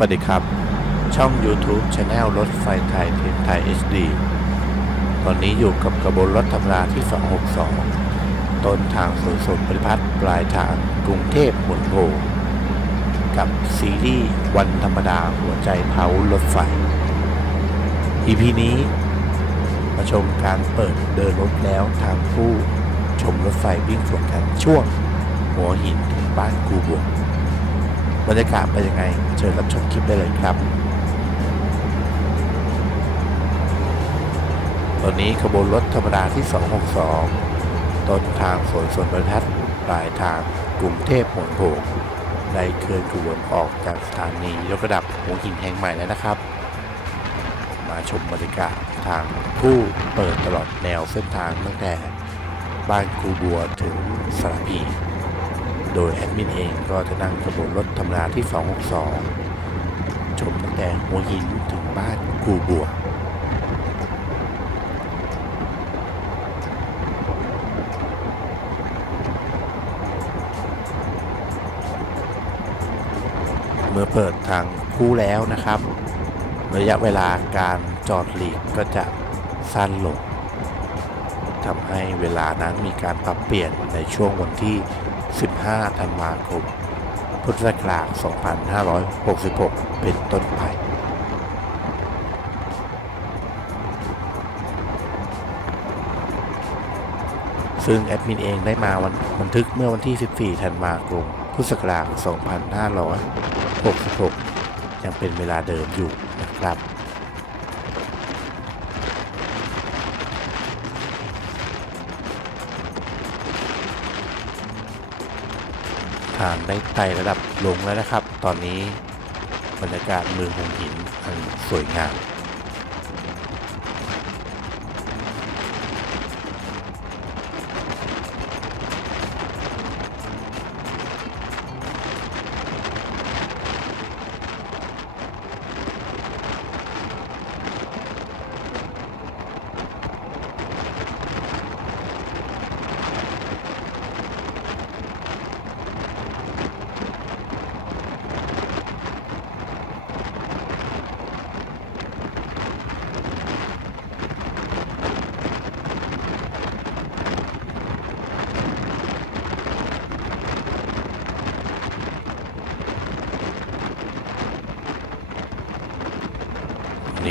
สวัสดีครับ ช่อง YouTube Channel รถไฟไทยเทนไทย HD ตอนนี้อยู่กับกระบวนรถธรรมดาที่ 262 ต้นทางสุสนปริพัฒน์ปลายทางกรุงเทพหมุนโพกับซีรีส์วันธรรมดาหัวใจเผารถไฟ EP นี้ มาชมการเปิดเดินรถแล้วทางผู้ชมรถไฟวิ่งสวนกันช่วง หัวหินถึงบ้านกูบวก บรรยากาศเป็นยังไง เชิญรับชมคลิปได้เลยครับ ตอนนี้ขบวนรถธรรมดาที่ 262 ต้นทางสวนสวนบรรทัดปลายทางกรุงเทพหนโผงได้เคลื่อนขบวนออกจากสถานียกระดับหัวหินแห่งใหม่แล้วนะครับ มาชมบรรยากาศทางผู้เปิดตลอดแนวเส้นทางตั้งแต่บ้านครูบัวถึงสระพี โดยแอดมินเองก็จะนั่งขบวนรถธรรมดาที่ 262 ชมตั้งแต่หัวหินถึงบ้านกูบัวเมื่อเปิดทางคู่แล้วนะครับ ระยะเวลาการจอดหลีกก็จะสั้นลงทำให้เวลานั้นมีการปรับเปลี่ยนในช่วงวันที่ 15 ธันวาคม พุทธศักราช 2566 เป็นต้นไปซึ่งแอดมินเองได้มาวันบันทึกเมื่อวันที่ 14 ธันวาคม พุทธศักราช 2566 ยังเป็นเวลาเดิมอยู่นะครับ ทางได้ไต่ระดับลงแล้วนะครับ ตอนนี้บรรยากาศเมืองหงหินอันสวยงาม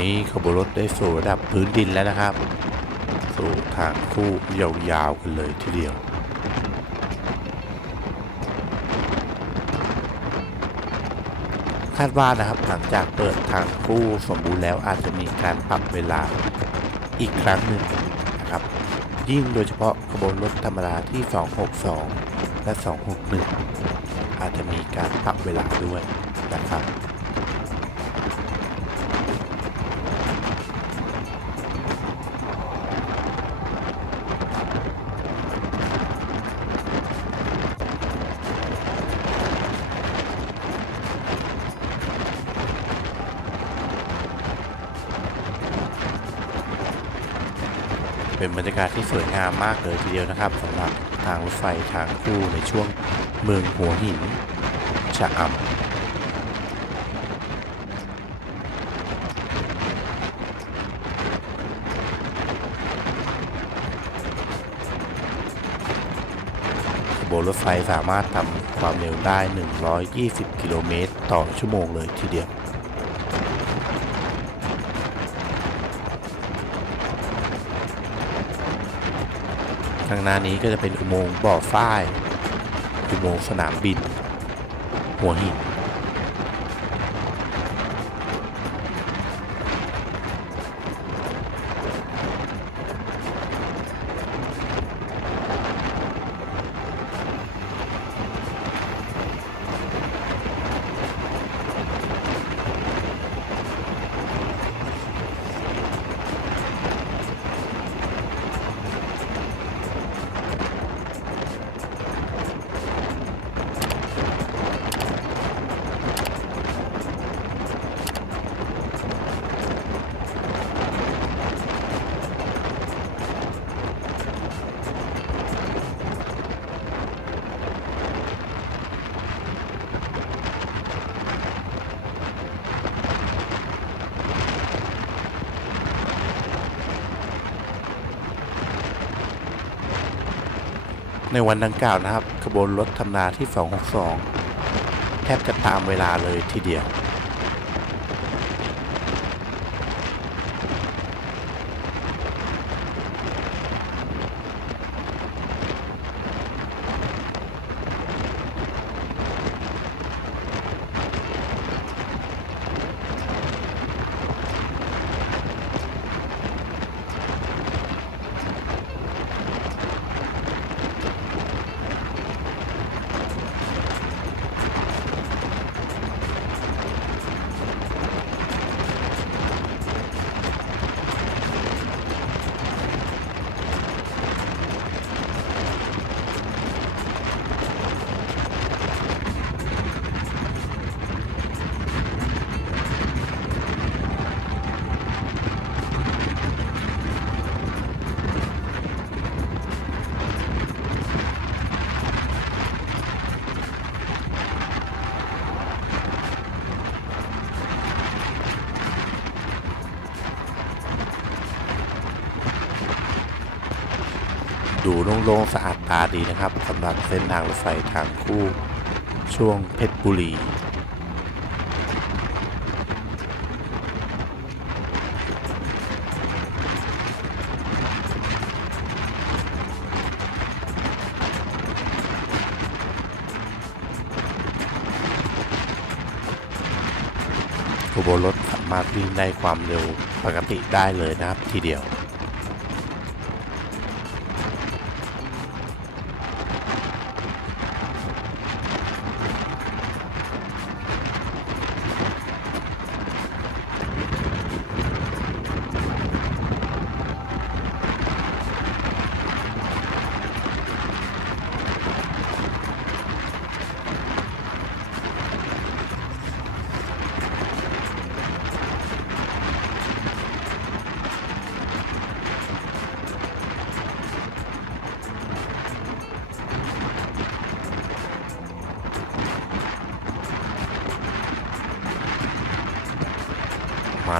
นี้ขบวนรถได้สู่ระดับพื้นดินแล้วนะครับ สู่ทางคู่ยาวๆกันเลยทีเดียวคาดว่านะครับหลังจากเปิดทางคู่สมบูรณ์แล้วอาจจะมีการปรับเวลาอีกครั้งหนึ่งนะครับ ยิ่งโดยเฉพาะขบวนรถธรรมดาที่ 262 และ 261 อาจจะมีการปรับเวลาด้วยนะครับ เป็นบรรยากาศที่สวยงามมากเลยทีเดียวนะครับสำหรับทางรถไฟทางคู่ในช่วงเมืองหัวหินชะอำบนรถไฟสามารถทำความเร็วได้ 120 กิโลเมตร ต่อชั่วโมงเลยทีเดียว ข้างหน้านี้ก็จะเป็นอุโมงค์บ่อฝ้าย อุโมงค์สนามบิน หัวหินน ในวันดังกล่าวนะครับขบวนรถธรรมดาที่ 262 แทบจะตามเวลาเลยทีเดียว ดูโล่งๆสะอาดตาดีนะครับสำหรับเส้นทางรถไฟทางคู่ช่วงเพชรบุรีขบวนรถสามารถวิ่งได้ความเร็วปกติได้เลยนะครับทีเดียว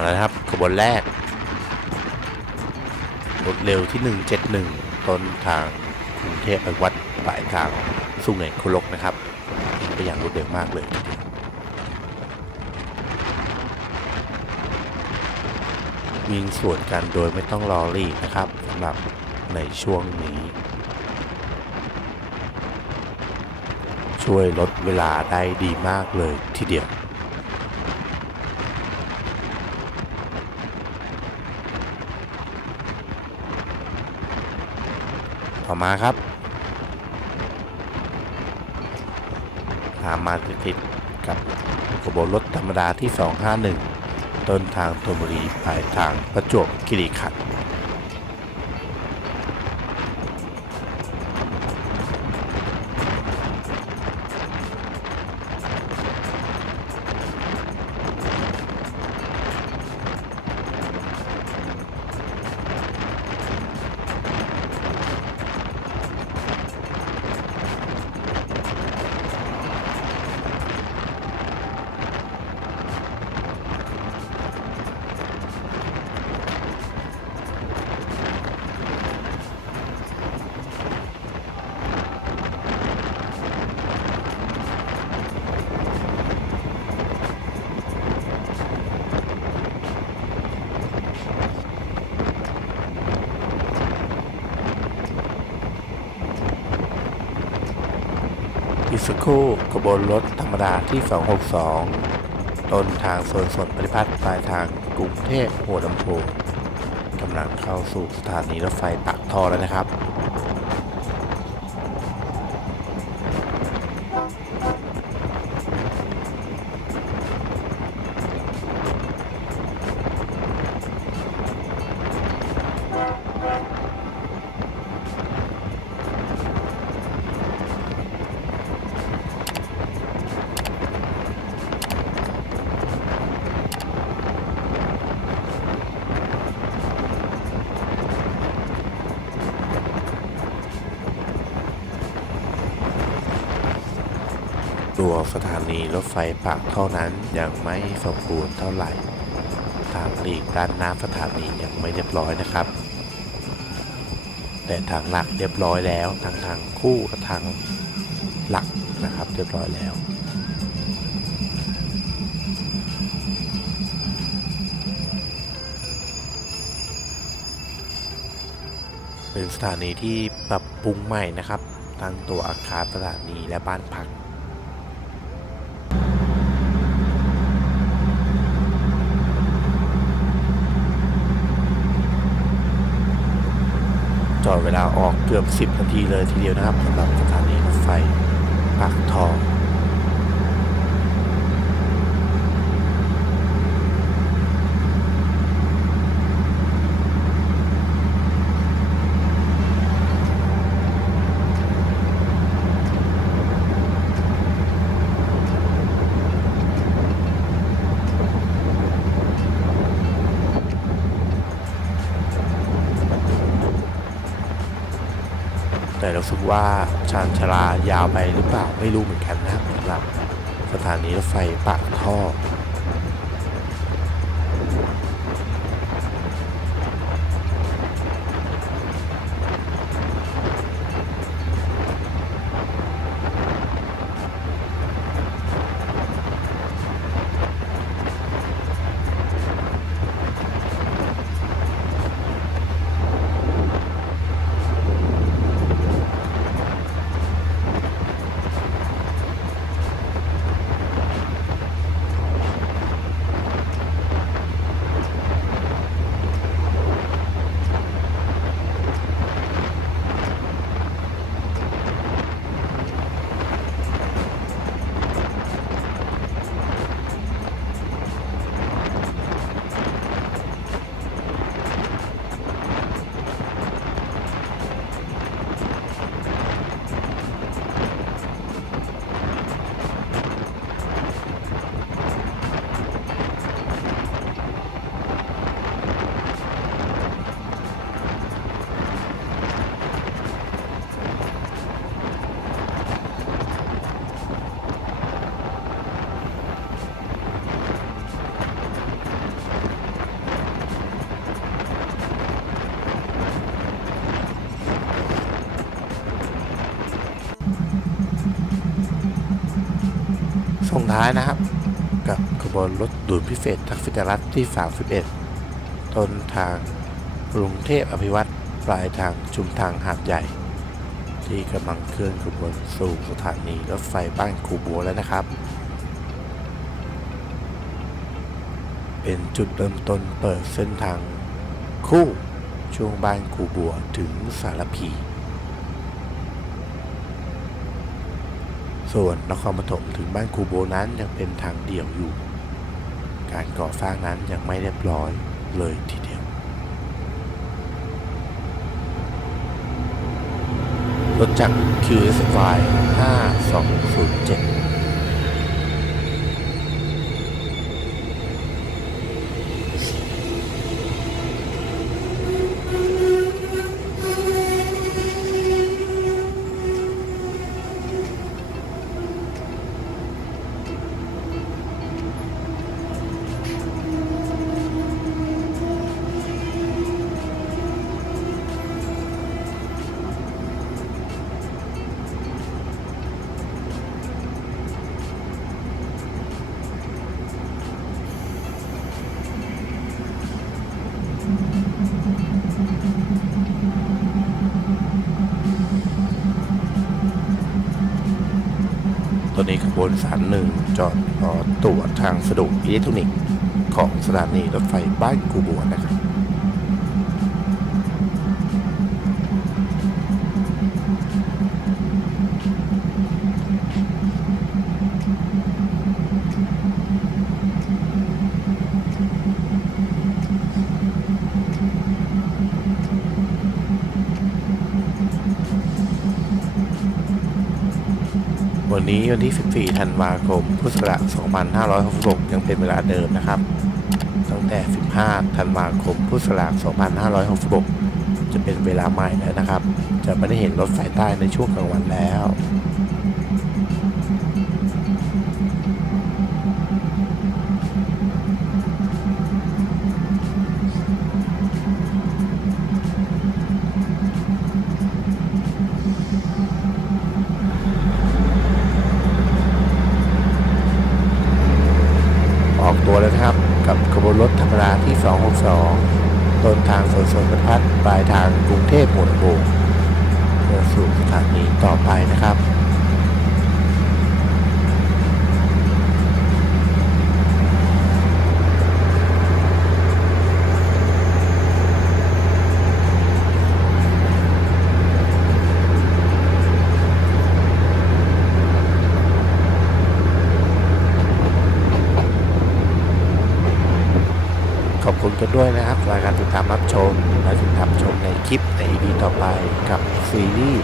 แล้วนะครับขบวนแรกรถเร็วที่ 171 ต้นทางกรุงเทพไปวัดปลายทางสุไหงโคลกนะครับไปอย่างรวดเร็วมากเลยทีเดียววิ่งสวนกันโดยไม่ต้องรอรีบนะครับสำหรับในช่วงนี้ ช่วยลดเวลาได้ดีมากเลยทีเดียว ต่อมาครับ ตามมาติดๆกับขบวนรถธรรมดาที่ 251 ต้นทางธนบุรีปลายทางประจวบคีรีขันธ์ีสักครู่ขบวนรถธรรมดาที่ 262 ต้นทางโซนสนปริพัฒน์ปลายทางกรุงเทพหัวลำโพงกำลังเข้าสู่สถานีรถไฟปากท่อแล้วนะครับ ตัวสถานีรถไฟปากเท่านั้นยังไม่สมบูรณ์เท่าไหร่ทางหลีกด้านหน้าสถานียังไม่เรียบร้อยนะครับ แต่ทางหลักเรียบร้อยแล้วทางทางคู่กับทางหลักนะครับ เรียบร้อยแล้วเป็นสถานีที่ปรับปรุงใหม่นะครับ ทั้งตัวอาคารสถานีและบ้านพัก จอดเวลาออกเกือบ 10 นาทีเลยทีเดียวนะครับสำหรับสถานีรถไฟปากทอง รู้สึกว่าชานชลายาวไปหรือเปล่าไม่รู้เหมือนกันนะครับสำหรับสถานีรถไฟปากท่อ ท้ายนะครับ กับขบวนรถด่วนพิเศษทักษิณรัฐที่ 31 ต้นทางกรุงเทพอภิวัตรปลายทางชุมทางหาดใหญ่ ที่กำลังเคลื่อนขบวนสู่สถานีรถไฟบ้านคูบัวแล้วนะครับ เป็นจุดเริ่มต้นเปิดเส้นทางคู่ช่วงบ้านคูบัวถึงสารพี ส่วนนครปฐมถึงบ้านคูโบนั้นยังเป็นทางเดี่ยวอยู่ การก่อสร้างนั้นยังไม่เรียบร้อยเลยทีเดียว รถจักร QSY 5207 ตอนนี้ขบวนสารหนึ่งจอดรอตรวจทางสะดวกอิเล็กทรอนิกส์ของสถานีรถไฟบ้านกูบัวนะครับ วันนี้วันที่ 14 ธันวาคม พุทธศักราช 2566 ยังเป็นเวลาเดิมนะครับ ตั้งแต่ 15 ธันวาคม พุทธศักราช 2566 จะเป็นเวลาใหม่แล้วนะครับ จะไม่ได้เห็นรถไฟใต้ในช่วงกลางวันแล้ว 262 ต้นทางสวนสนบรรพัฒน์ปลายทางกรุงเทพหมวดโบกเพื่อสู่สถานีต่อไปนะครับ กันด้วยนะครับรายการติดตามรับชมและติดตามชมในคลิปใน EP ต่อไปกับซีรีส์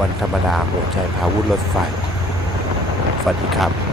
วันธรรมดาหัวใจพาวุธรถไฟสวัสดีครับ